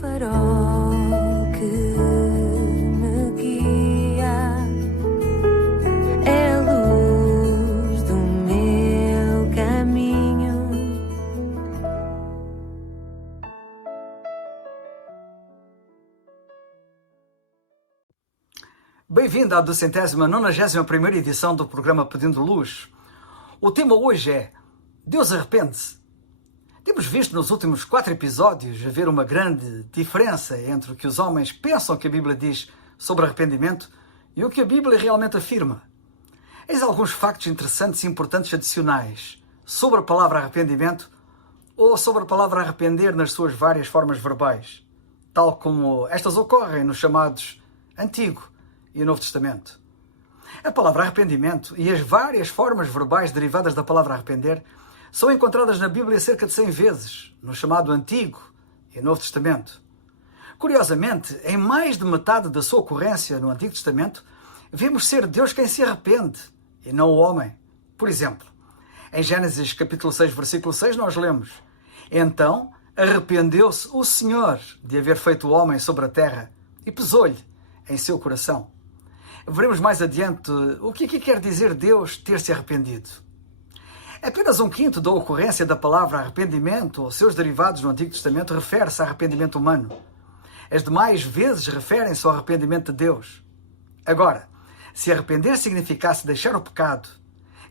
farol que me guia, é a luz do meu caminho. Bem-vindo à 291ª edição do programa Pedindo Luz. O tema hoje é Deus arrepende-se. Temos visto nos últimos 4 episódios haver uma grande diferença entre o que os homens pensam que a Bíblia diz sobre arrependimento e o que a Bíblia realmente afirma. Eis alguns factos interessantes e importantes adicionais sobre a palavra arrependimento ou sobre a palavra arrepender nas suas várias formas verbais, tal como estas ocorrem nos chamados Antigo e Novo Testamento. A palavra arrependimento e as várias formas verbais derivadas da palavra arrepender são encontradas na Bíblia cerca de 100 vezes, no chamado Antigo e Novo Testamento. Curiosamente, em mais de metade da sua ocorrência no Antigo Testamento, vemos ser Deus quem se arrepende e não o homem. Por exemplo, em Gênesis capítulo 6, versículo 6, nós lemos: Então arrependeu-se o Senhor de haver feito o homem sobre a terra e pesou-lhe em seu coração. Veremos mais adiante o que aqui quer dizer Deus ter se arrependido. Apenas 1/5 da ocorrência da palavra arrependimento ou seus derivados no Antigo Testamento refere-se a arrependimento humano. As demais vezes referem-se ao arrependimento de Deus. Agora, se arrepender significasse deixar o pecado,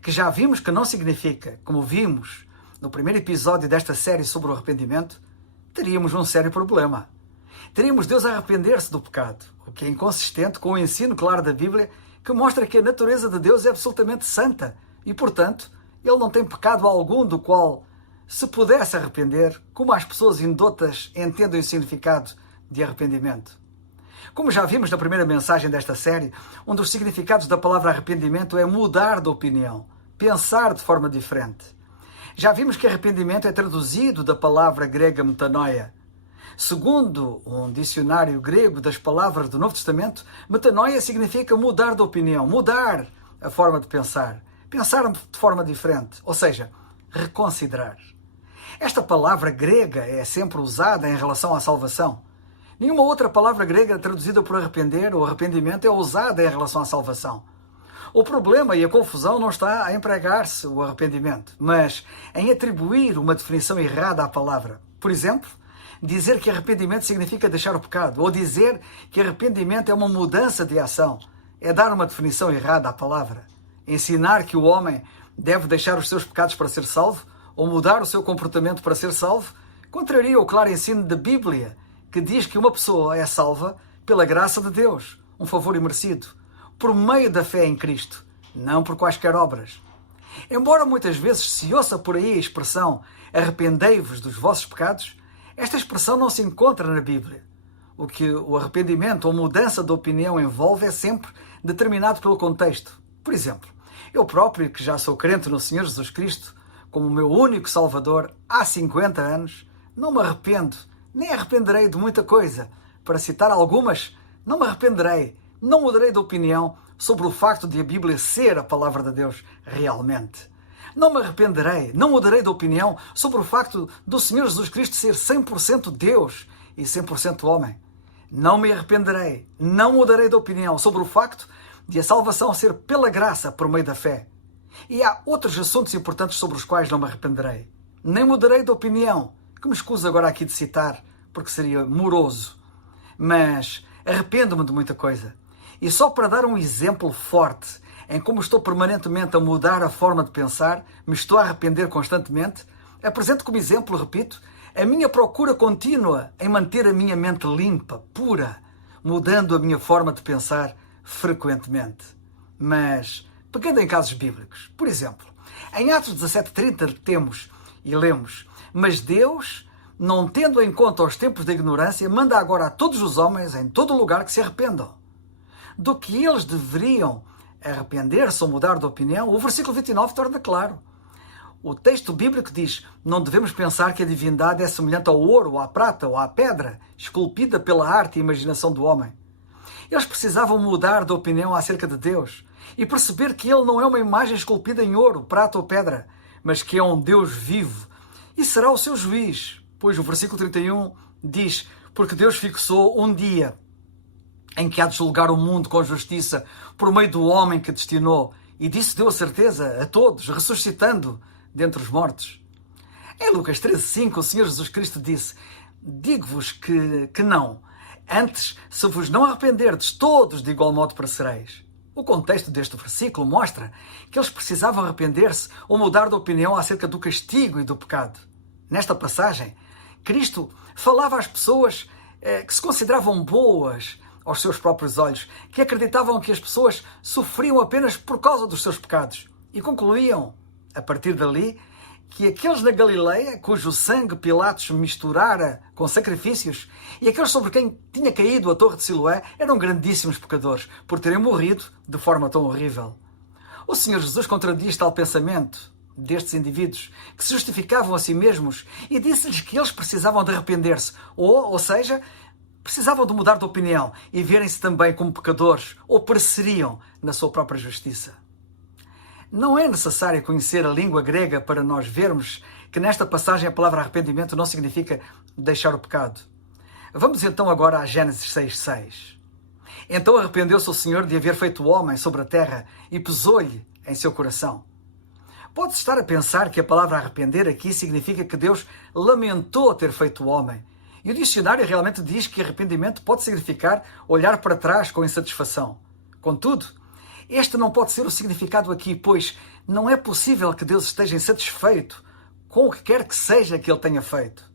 que já vimos que não significa, como vimos no primeiro episódio desta série sobre o arrependimento, teríamos um sério problema. Teríamos Deus a arrepender-se do pecado, o que é inconsistente com o ensino claro da Bíblia, que mostra que a natureza de Deus é absolutamente santa e, portanto, Ele não tem pecado algum do qual se pudesse arrepender, como as pessoas indotas entendem o significado de arrependimento. Como já vimos na primeira mensagem desta série, um dos significados da palavra arrependimento é mudar de opinião, pensar de forma diferente. Já vimos que arrependimento é traduzido da palavra grega metanoia. Segundo um dicionário grego das palavras do Novo Testamento, metanoia significa mudar de opinião, mudar a forma de pensar de forma diferente, ou seja, reconsiderar. Esta palavra grega é sempre usada em relação à salvação. Nenhuma outra palavra grega traduzida por arrepender ou arrependimento é usada em relação à salvação. O problema e a confusão não está a empregar-se o arrependimento, mas em atribuir uma definição errada à palavra. Por exemplo, dizer que arrependimento significa deixar o pecado, ou dizer que arrependimento é uma mudança de ação, é dar uma definição errada à palavra. Ensinar que o homem deve deixar os seus pecados para ser salvo, ou mudar o seu comportamento para ser salvo, contraria o claro ensino da Bíblia, que diz que uma pessoa é salva pela graça de Deus, um favor imerecido, por meio da fé em Cristo, não por quaisquer obras. Embora muitas vezes se ouça por aí a expressão arrependei-vos dos vossos pecados, esta expressão não se encontra na Bíblia. O que o arrependimento ou mudança de opinião envolve é sempre determinado pelo contexto. Por exemplo, eu próprio, que já sou crente no Senhor Jesus Cristo, como o meu único Salvador há 50 anos, não me arrependo, nem arrependerei de muita coisa. Para citar algumas, não me arrependerei, não mudarei de opinião sobre o facto de a Bíblia ser a palavra de Deus realmente. Não me arrependerei, não mudarei de opinião sobre o facto do Senhor Jesus Cristo ser 100% Deus e 100% homem. Não me arrependerei, não mudarei de opinião sobre o facto de a salvação ser pela graça por meio da fé. E há outros assuntos importantes sobre os quais não me arrependerei. Nem mudarei de opinião, que me escuso agora aqui de citar, porque seria moroso. Mas arrependo-me de muita coisa. E só para dar um exemplo forte em como estou permanentemente a mudar a forma de pensar, me estou a arrepender constantemente, apresento como exemplo, repito, a minha procura contínua em manter a minha mente limpa, pura, mudando a minha forma de pensar frequentemente. Mas, pegando em casos bíblicos, por exemplo, em Atos 17:30 temos e lemos: Mas Deus, não tendo em conta os tempos da ignorância, manda agora a todos os homens em todo lugar que se arrependam. Do que eles deveriam arrepender-se ou mudar de opinião, o versículo 29 torna claro. O texto bíblico diz: não devemos pensar que a divindade é semelhante ao ouro, ou à prata, ou à pedra, esculpida pela arte e imaginação do homem. Eles precisavam mudar de opinião acerca de Deus e perceber que Ele não é uma imagem esculpida em ouro, prata ou pedra, mas que é um Deus vivo e será o seu juiz, pois o versículo 31 diz: Porque Deus fixou um dia em que há de julgar o mundo com justiça por meio do homem que destinou, e disso deu a certeza a todos, ressuscitando dentre os mortos. Em Lucas 13,5, o Senhor Jesus Cristo disse: digo-vos que não. Antes, se vos não arrependerdes, todos de igual modo perecereis. O contexto deste versículo mostra que eles precisavam arrepender-se ou mudar de opinião acerca do castigo e do pecado. Nesta passagem, Cristo falava às pessoas que se consideravam boas aos seus próprios olhos, que acreditavam que as pessoas sofriam apenas por causa dos seus pecados, e concluíam, a partir dali, que aqueles na Galileia, cujo sangue Pilatos misturara com sacrifícios, e aqueles sobre quem tinha caído a torre de Siloé, eram grandíssimos pecadores, por terem morrido de forma tão horrível. O Senhor Jesus contradiz tal pensamento destes indivíduos, que se justificavam a si mesmos, e disse-lhes que eles precisavam de arrepender-se, ou seja, precisavam de mudar de opinião e verem-se também como pecadores, ou pereceriam na sua própria justiça. Não é necessário conhecer a língua grega para nós vermos que nesta passagem a palavra arrependimento não significa deixar o pecado. Vamos então agora a Gênesis 6,6. Então arrependeu-se o Senhor de haver feito o homem sobre a terra e pesou-lhe em seu coração. Pode-se estar a pensar que a palavra arrepender aqui significa que Deus lamentou ter feito o homem. E o dicionário realmente diz que arrependimento pode significar olhar para trás com insatisfação. Contudo, este não pode ser o significado aqui, pois não é possível que Deus esteja insatisfeito com o que quer que seja que Ele tenha feito.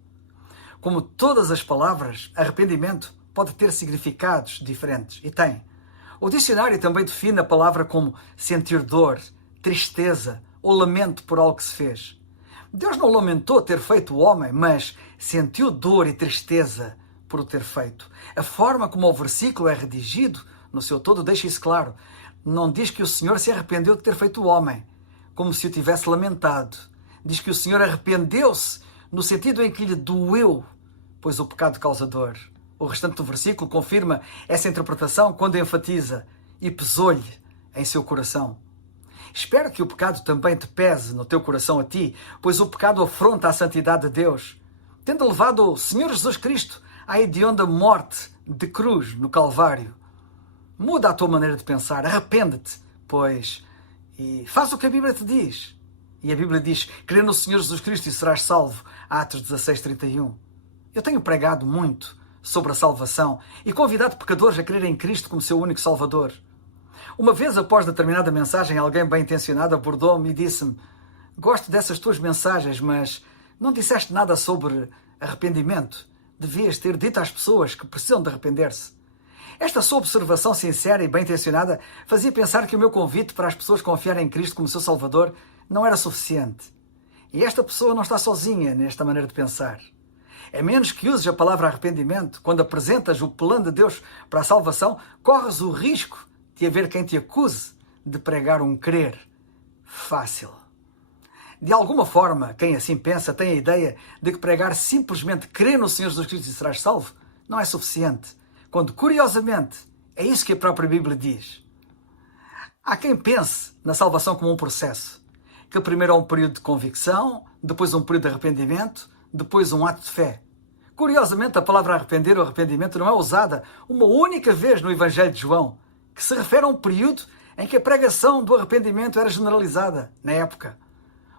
Como todas as palavras, arrependimento pode ter significados diferentes, e tem. O dicionário também define a palavra como sentir dor, tristeza ou lamento por algo que se fez. Deus não lamentou ter feito o homem, mas sentiu dor e tristeza por o ter feito. A forma como o versículo é redigido, no seu todo, deixa isso claro. Não diz que o Senhor se arrependeu de ter feito o homem, como se o tivesse lamentado. Diz que o Senhor arrependeu-se no sentido em que lhe doeu, pois o pecado causa dor. O restante do versículo confirma essa interpretação quando enfatiza: e pesou-lhe em seu coração. Espero que o pecado também te pese no teu coração a ti, pois o pecado afronta a santidade de Deus. Tendo levado o Senhor Jesus Cristo à hedionda morte de cruz no Calvário, muda a tua maneira de pensar, arrepende-te, pois, e faz o que a Bíblia te diz. E a Bíblia diz: crê no Senhor Jesus Cristo e serás salvo. Atos 16:31. Eu tenho pregado muito sobre a salvação e convidado pecadores a crer em Cristo como seu único Salvador. Uma vez, após determinada mensagem, alguém bem intencionado abordou-me e disse-me: gosto dessas tuas mensagens, mas não disseste nada sobre arrependimento. Devias ter dito às pessoas que precisam de arrepender-se. Esta sua observação sincera e bem intencionada fazia pensar que o meu convite para as pessoas confiarem em Cristo como seu Salvador não era suficiente. E esta pessoa não está sozinha nesta maneira de pensar. A menos que uses a palavra arrependimento, quando apresentas o plano de Deus para a salvação, corres o risco de haver quem te acuse de pregar um crer fácil. De alguma forma, quem assim pensa tem a ideia de que pregar simplesmente crer no Senhor Jesus Cristo e serás salvo não é suficiente, quando, curiosamente, é isso que a própria Bíblia diz. Há quem pense na salvação como um processo, que primeiro há um período de convicção, depois um período de arrependimento, depois um ato de fé. Curiosamente, a palavra arrepender ou arrependimento não é usada uma única vez no Evangelho de João, que se refere a um período em que a pregação do arrependimento era generalizada, na época.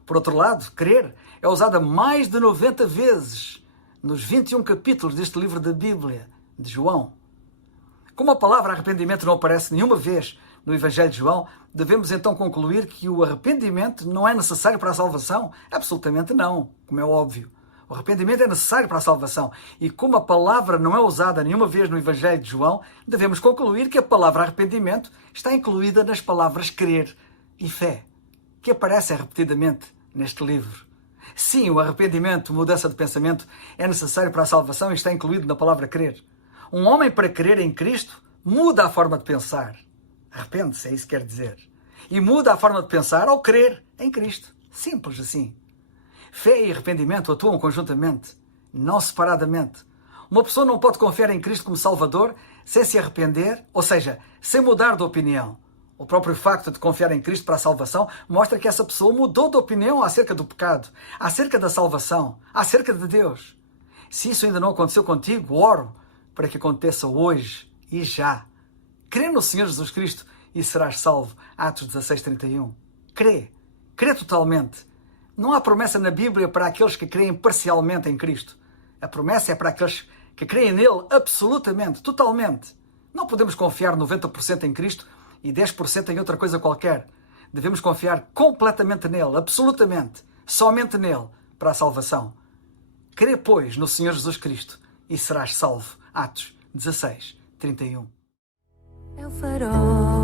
Por outro lado, crer é usada mais de 90 vezes nos 21 capítulos deste livro da Bíblia, de João. Como a palavra arrependimento não aparece nenhuma vez no Evangelho de João, devemos então concluir que o arrependimento não é necessário para a salvação? Absolutamente não, como é óbvio. O arrependimento é necessário para a salvação. E como a palavra não é usada nenhuma vez no Evangelho de João, devemos concluir que a palavra arrependimento está incluída nas palavras crer e fé, que aparecem repetidamente neste livro. Sim, o arrependimento, mudança de pensamento, é necessário para a salvação e está incluído na palavra crer. Um homem, para crer em Cristo, muda a forma de pensar. Arrepende-se, é isso que quer dizer. E muda a forma de pensar ao crer em Cristo. Simples assim. Fé e arrependimento atuam conjuntamente, não separadamente. Uma pessoa não pode confiar em Cristo como Salvador sem se arrepender, ou seja, sem mudar de opinião. O próprio facto de confiar em Cristo para a salvação mostra que essa pessoa mudou de opinião acerca do pecado, acerca da salvação, acerca de Deus. Se isso ainda não aconteceu contigo, oro para que aconteça hoje e já. Crê no Senhor Jesus Cristo e serás salvo. Atos 16:31. Crê. Crê totalmente. Não há promessa na Bíblia para aqueles que creem parcialmente em Cristo. A promessa é para aqueles que creem nele absolutamente, totalmente. Não podemos confiar 90% em Cristo e 10% em outra coisa qualquer. Devemos confiar completamente nele, absolutamente, somente nele, para a salvação. Crê, pois, no Senhor Jesus Cristo e serás salvo. Atos 16:31. É o farol